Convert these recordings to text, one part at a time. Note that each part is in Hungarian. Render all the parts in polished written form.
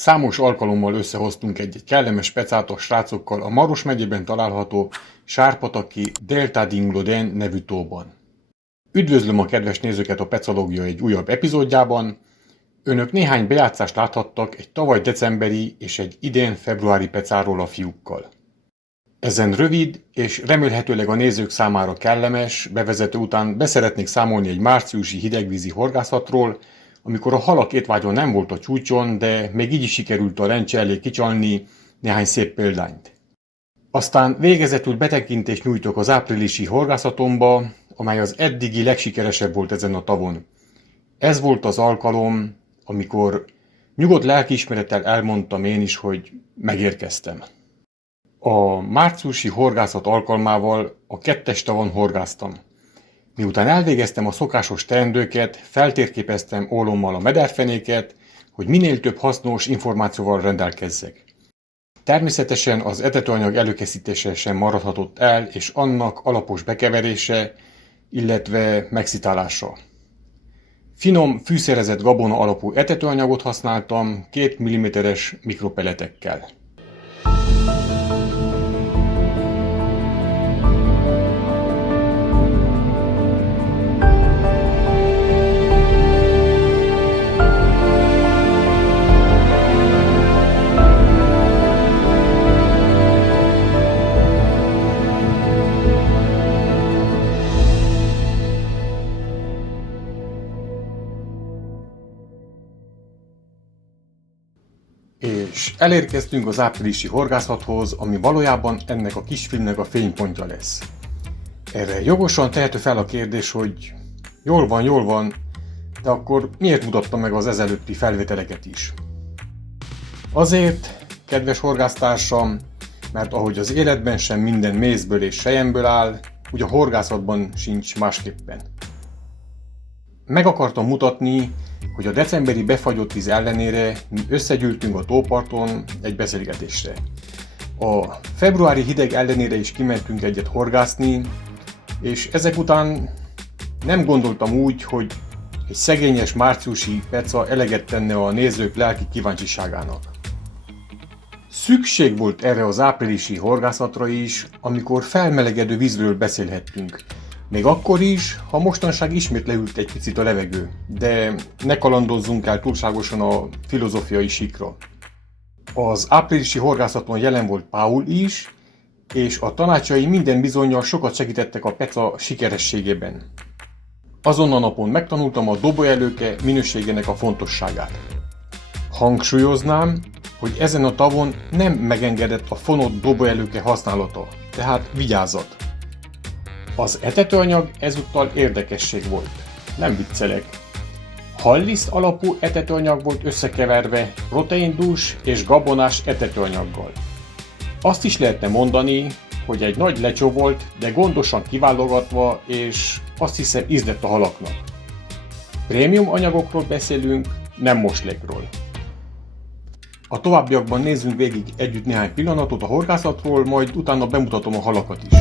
Számos alkalommal összehoztunk egy kellemes pecát a srácokkal a Maros megyében található Sárpataki Delta Dingloden nevű tóban. Üdvözlöm a kedves nézőket a Pecalógia egy újabb epizódjában. Önök néhány bejátszást láthattak egy tavaly decemberi és egy idén februári pecáról a fiúkkal. Ezen rövid és remélhetőleg a nézők számára kellemes bevezető után beszeretnék számolni egy márciusi hidegvízi horgászatról, amikor a halak étvágya nem volt a csúcson, de még így is sikerült a lencse elé kicsalni néhány szép példányt. Aztán végezetül betekintést nyújtok az áprilisi horgászatomba, amely az eddigi legsikeresebb volt ezen a tavon. Ez volt az alkalom, amikor nyugodt lelkiismerettel elmondtam én is, hogy megérkeztem. A márciusi horgászat alkalmával a 2-es tavon horgáztam. Miután elvégeztem a szokásos teendőket, feltérképeztem ólommal a mederfenéket, hogy minél több hasznos információval rendelkezzek. Természetesen az etetőanyag előkészítése sem maradhatott el, és annak alapos bekeverése, illetve megszitálása. Finom, fűszerezett gabona alapú etetőanyagot használtam 2 mm-es mikropeletekkel. És elérkeztünk az áprilisi horgászathoz, ami valójában ennek a kisfilmnek a fénypontja lesz. Erre jogosan tehető fel a kérdés, hogy jól van, de akkor miért mutattam meg az ezelőtti felvételeket is? Azért, kedves horgásztársam, mert ahogy az életben sem minden mézből és selyemből áll, úgy a horgászatban sincs másképpen. Meg akartam mutatni, hogy a decemberi befagyott víz ellenére mi összegyűltünk a tóparton egy beszélgetésre. A februári hideg ellenére is kimentünk egyet horgászni, és ezek után nem gondoltam úgy, hogy egy szegényes márciusi peca eleget tenne a nézők lelki kíváncsiságának. Szükség volt erre az áprilisi horgászatra is, amikor felmelegedő vízről beszélhettünk. Még akkor is, ha mostanság ismét leült egy picit a levegő, de ne kalandozzunk el túlságosan a filozófiai síkra. Az áprilisi horgászaton jelen volt Paul is, és a tanácsai minden bizonnyal sokat segítettek a peca sikerességében. Azon a napon megtanultam a dobolyelőke minőségének a fontosságát. Hangsúlyoznám, hogy ezen a tavon nem megengedett a fonott dobolyelőke használata, tehát vigyázat. Az etetőanyag ezúttal érdekesség volt. Nem viccelek. Halliszt alapú etetőanyag volt összekeverve proteindús és gabonás etetőanyaggal. Azt is lehetne mondani, hogy egy nagy lecsó volt, de gondosan kiválogatva, és azt hiszem ízlett a halaknak. Prémium anyagokról beszélünk, nem moslékról. A továbbiakban nézzünk végig együtt néhány pillanatot a horgászatról, majd utána bemutatom a halakat is.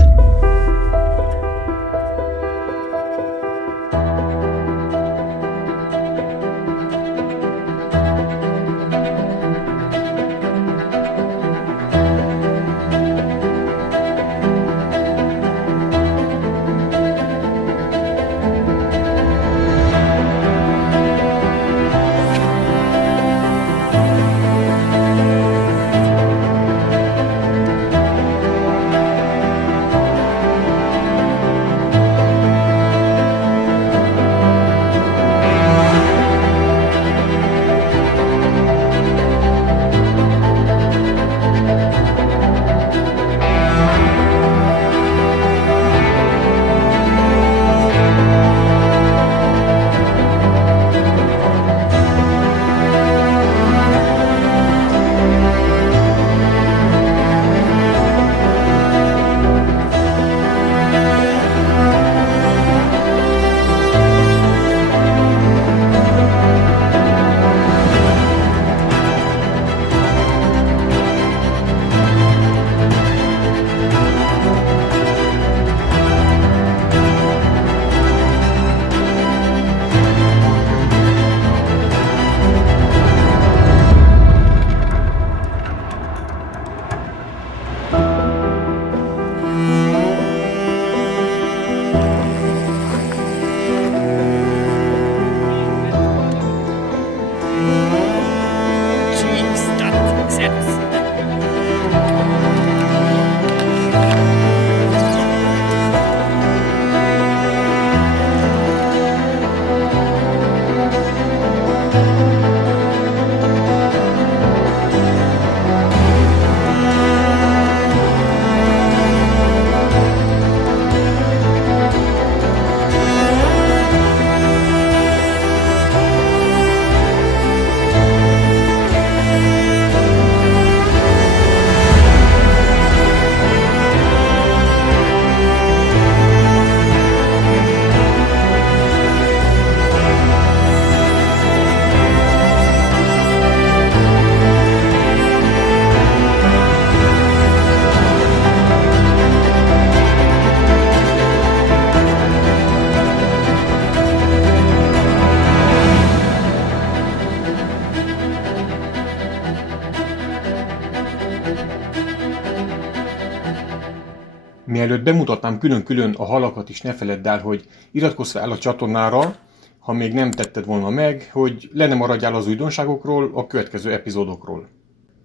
Mielőtt bemutatnám külön-külön a halakat is, ne feledd el, hogy iratkozz fel a csatornára, ha még nem tetted volna meg, hogy le ne maradjál az újdonságokról, a következő epizódokról.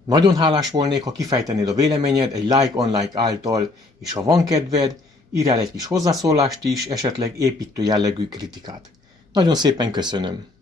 Nagyon hálás volnék, ha kifejtenéd a véleményed egy like-on-like által, és ha van kedved, írj el egy kis hozzászólást is, esetleg építő jellegű kritikát. Nagyon szépen köszönöm!